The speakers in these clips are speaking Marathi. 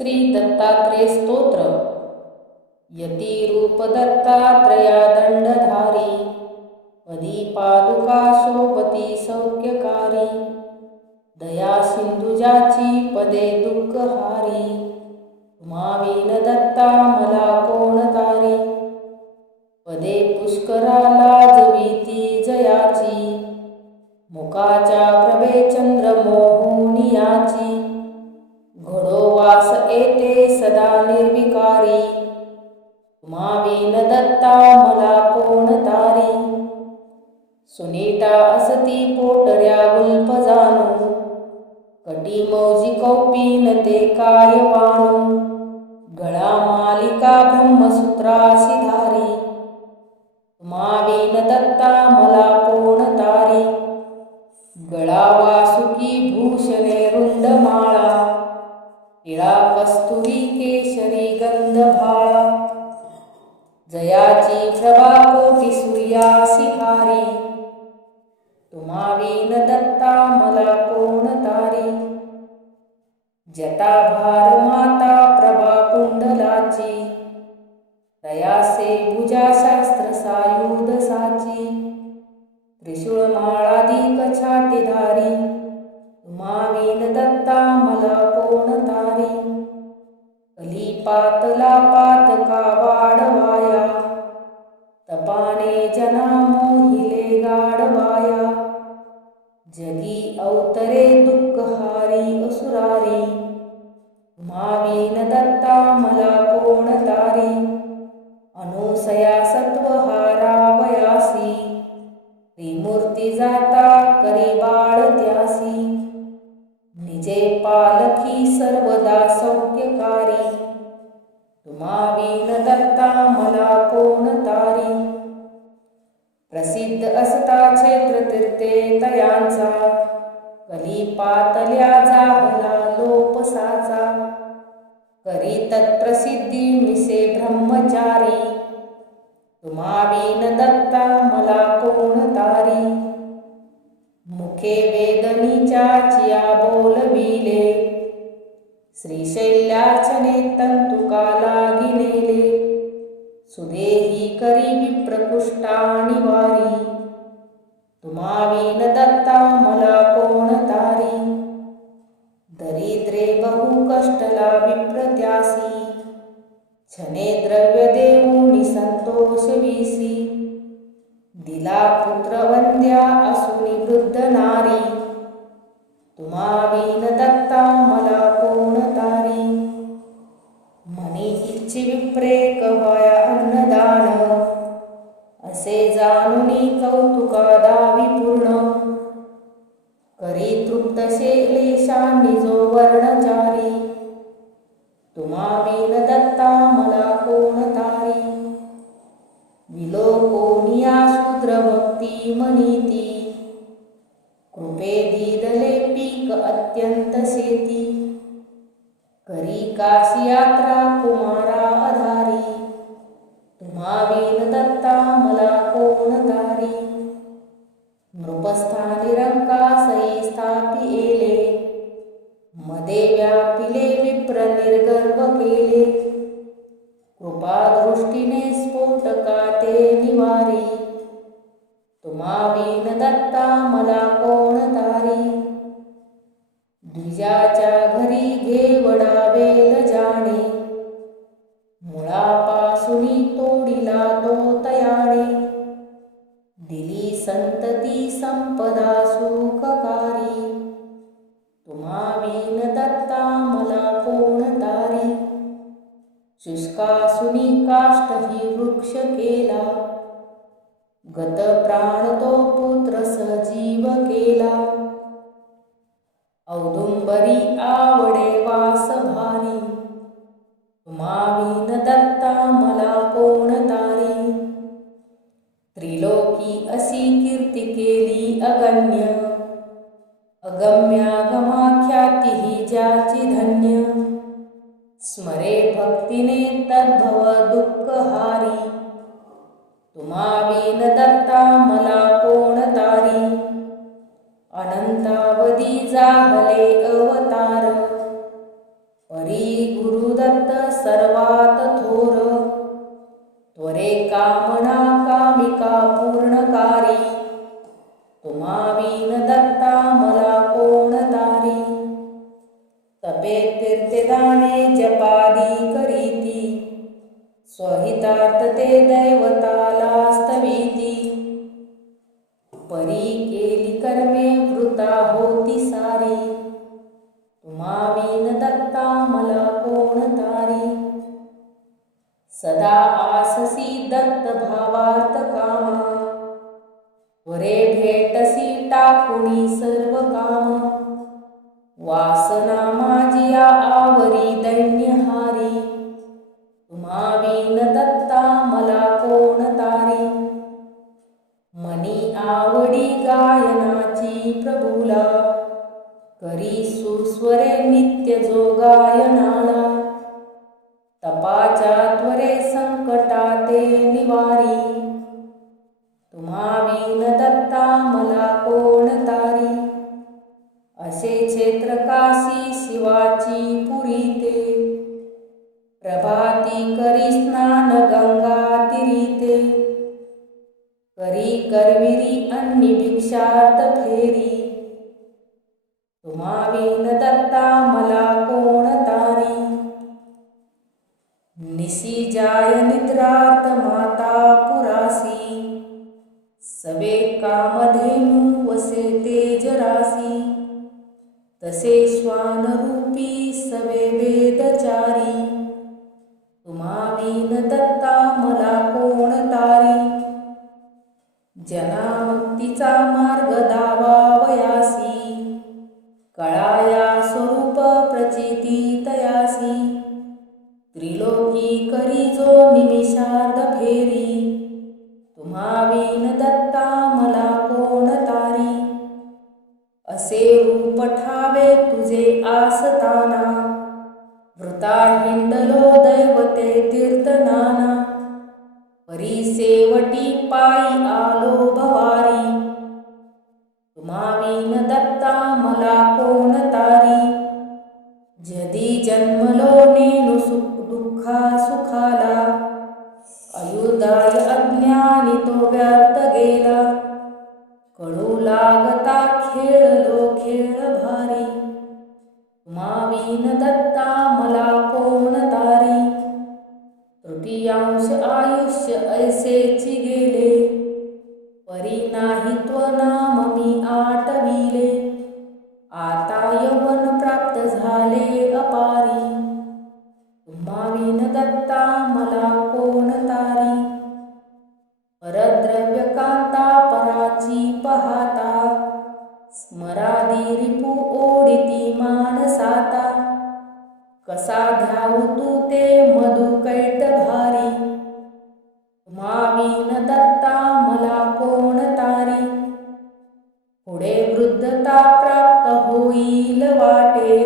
श्री दत्तात्रेय स्तोत्र। यती रूप दत्तात्रया दंडधारी, पदी पादुका शोभती सौख्यकारी। दया सिंधुजाची पदे दुःखहारी, तुम्हाविन दत्ता मला कोण तारी। पदे पुष्करा लाजविती जयाची, मुखाच्या प्रभे चंद्र मोहुनियाची। घडो वास येते सदा निर्विकारी, तुम्हाविन दत्ता मला कोण तारी। सुनीता असती पोटऱ्या गुल्फ जाणू, कटी मौजी कौपीन ते काय वाणू। गळा मालिका ब्रह्मसूत्रासी धारी, तुम्हाविन दत्ता मला कोण तारी। गळा वासुकी भूषणे रुंड माळा, टिळा कस्तुरी केशरी गंधभाळा। जयाची प्रभा कोटी सूर्यासी हारी, तुम्हाविन दत्ता मला कोण तारी। जटाभार माता प्रभा कुंडलाची, दयासे भुजा शास्त्र सायुध साची। त्रिशूळ माळाधिक छाटीधारी, तुम्हाविन दत्ता मला कोण तारी। कलिपातला पातका वाढवाया, तपाने जना मोहिले गाढवाया। जगी अवतरे दुःखहारी असुरारी, तुम्हाविन दत्ता मला कोण तारी। अनुसया सत्वहारावयासी, त्रिमूर्ती जाता करी बाळ त्यासी। निजे पालखी सर्वदा सौख्यकारी, तुम्हाविन दत्ता मला कोण तारी। प्रसिद्ध असता क्षेत्र तीर्थे तयांचा, कलिपातल्या जाहला लोपसाचा। करी तत्प्रसिद्धी मिसे ब्रह्मचारी, तुम्हाविन दत्ता मला कोण तारी। मुखे वेदनीच्या चिया बोलविले, श्रीशैल्याचने तंतुका लागिनेले। सुदेही करी विप्रकुष्ठानि वारी, तुम्हाविन दत्ता मला कोण तारी। दरिद्रे बहु कष्टला विप्रत्यासी, छने द्रव्य देऊनी संतोषविसी। दिला पुत्र वंद्या असुनी वृद्ध नारी, तुम्हाविन दत्ता मला कोण तारी। म्हणी इच्छि विप्रे कव्हाया अन्नदान, असे जाणुनी कौतुका दावी पूर्ण। करी तृप्त शेलेशांनी जो वर्णचारी, तुम्हाविन दत्ता मला कोण तारी। विलोकोनिया शूद्र भक्ती मनीती, कृपे दीदले पीक अत्यंत शेती। करी काशी यात्रा कुमारा आधारी, तुम्हाविन दत्ता मला कोण तारी। नृपस्थानी रंकासई स्थापिले, मदे व्यापिले विप्र निर्गर्भ केले। कृपादृष्टीने स्फोटका ते निवारी, तुम्हाविन दत्ता मला कोण तारी। द्विजाच्या घरी घेवडा वेल जाणे, मुळापासुनी तोडिला तो तयाने। दिली संतती संपदा सुखकारी, तुम्हाविन दत्ता मला कोण तारी। शुष्कासुनी काष्ठ ही वृक्ष केला, गत प्राण तो पुत्र सजीव केला। औदुंबरी आवडे वास भारी, तुम्हाविन दत्ता मला कोण तारी। त्रिलोकी असी कीर्ती केली अगण्य, अगम्यागमाख्याती ही ज्याची धन्य। स्मरे भक्तीने तद्भव दुःखहारी, तुम्हाविन दत्ता मला कोण तारी। अनंतावधी जाहले अवतार, परी गुरु तपे तीर्थदाने जपादी करीती, स्वहितार्थ ते दैवताला स्तविती. परी केली कर्मे वृथा होती सारी, तुम्हा विन दत्ता मला कोण तारी. सदा आससी दत्त भावार्थ कामा, वरे भेटसी टाकुणी सर्व काम. वासना माझिया आवरी दैन्यहारी, तुम्हा विन दत्ता मला कोण तारी. मनी आवडी गायनाची प्रभूला, करी सुस्वरे नित्य जो गायनाला. तपाच्या त्वरे संकटा ते निवारी, तुम्हा विन दत्ता मला कोण तारी. असे क्षेत्र काशी शिवाची पुरी ते, प्रभाती करी स्नान गंगा तीरीते. करी करविरी अन्नी भिक्षार्थ फेरी, तुम्हा विन दत्ता मला कोण तारी. निशी जाय निद्रार्थ माता पुरासी, सवे कामधेनु वसे तेज रासी. तसे श्वानरूपी सवे वेदचारी, तुम्हा विन दत्ता मला कोण तारी. जना मुक्तीचा मार्ग दावावयासी, कळाया स्वरूप प्रचिती तयासी. त्रिलोकी करी जो निमिषार्ध फेरी, तुम्हा विन दत्ता मला कोण तारी. असे रूप ठावे तुझे आसताना, वृता हिंडलो दैवते तीर्थनाना. परी सेवटी पायी आलो भवारी, तुम्हा विन दत्ता मला कोण तारी. जदी जन्मलो नेनु दुःखा सुखाला, आयुदाय अज्ञानी तो व्यर्थ गेला. कळू लागता खेळलो खेळ भारी, तुम्हा विन दत्ता मला कोण तारी. तृतीयांश आयुष्य ऐसेची गेले, परी नाही त्वनाम मी आठविले. आता यवन प्राप्त झाले अपारी, तुम्हा विन दत्ता मला कोण तारी. परद्रव्य कांता पराची पाहता, स्मरादी रिपू ओढिती मानसाता. कसा ध्याऊ तू ते मधु कैट भारी, तुम्हा विन दत्ता मला कोण तारी. पुढे वृद्धता प्राप्त होईल वाटे,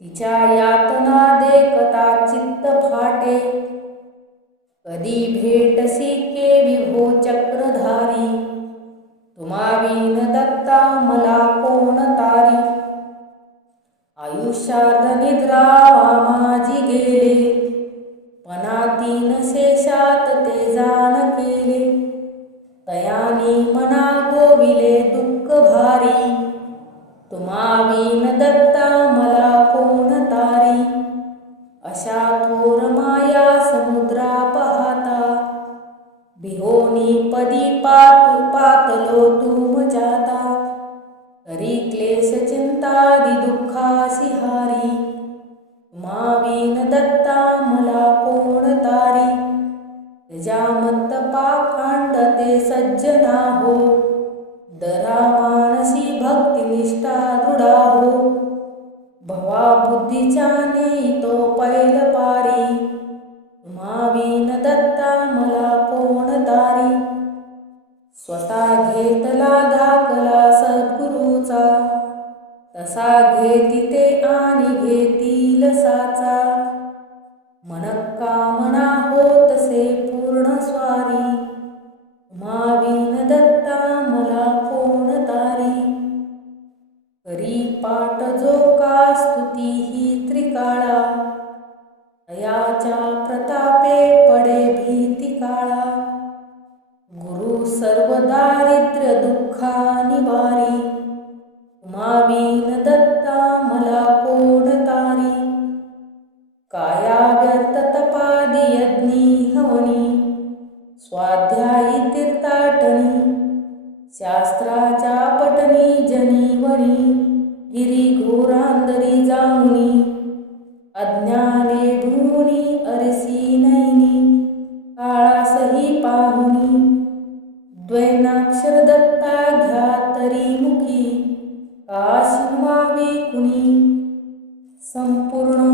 तिच्या यातना देखता चित्त फाटे. कधी भेटसी के विभो चक्रधारी, तुम्हा विन दत्ता मला कोण तारी. आयुष्यार्ध निद्रावा माझी गेले, पनातीन शेषात ते जाण केले. तयानी मना गोविले दुःख भारी, तुम्हा विन दत्ता मला कोण तारी. अशा थोर माया समुद्रा पाहता, बिहोनी पदी पातलो तुम जाता. तरी क्लेश चिंतादि दुःखासी हारी, तुम्हा विन दत्ता मला कोण तारी. त्याच्यामंत पाखांड ते सज्जना हो, दरा मानसी भक्तिनिष्ठा दृढा हो. भवा बुद्धीच्या नेई तो पैल पारी, तुम्हा विन दत्ता मला कोण तारी. स्वतः घेतला धाकला सद्गुरूचा, तसा घेतिते आणि घेतील साचा. मनकामना होतसे पूर्ण स्वारी, तुम्हा विन दत्ता मला कोण तारी. करी पाठ जो का स्तुती ही त्रिकाळा, तयाच्या प्रतापे पडे भीती काळा. गुरु सर्व दारिद्र्य दुःखा निवारी, तुम्हा विन दत्ता मला कोण शास्त्राच्या पटनी जनीवणी गिरी घोरांदरी जाऊनी अज्ञाने धुनी अरसी नैनी काळासही पाहुनी द्वैनाक्षर दत्ता घ्या तरी मुखी का शिनवावे कुणी संपूर्ण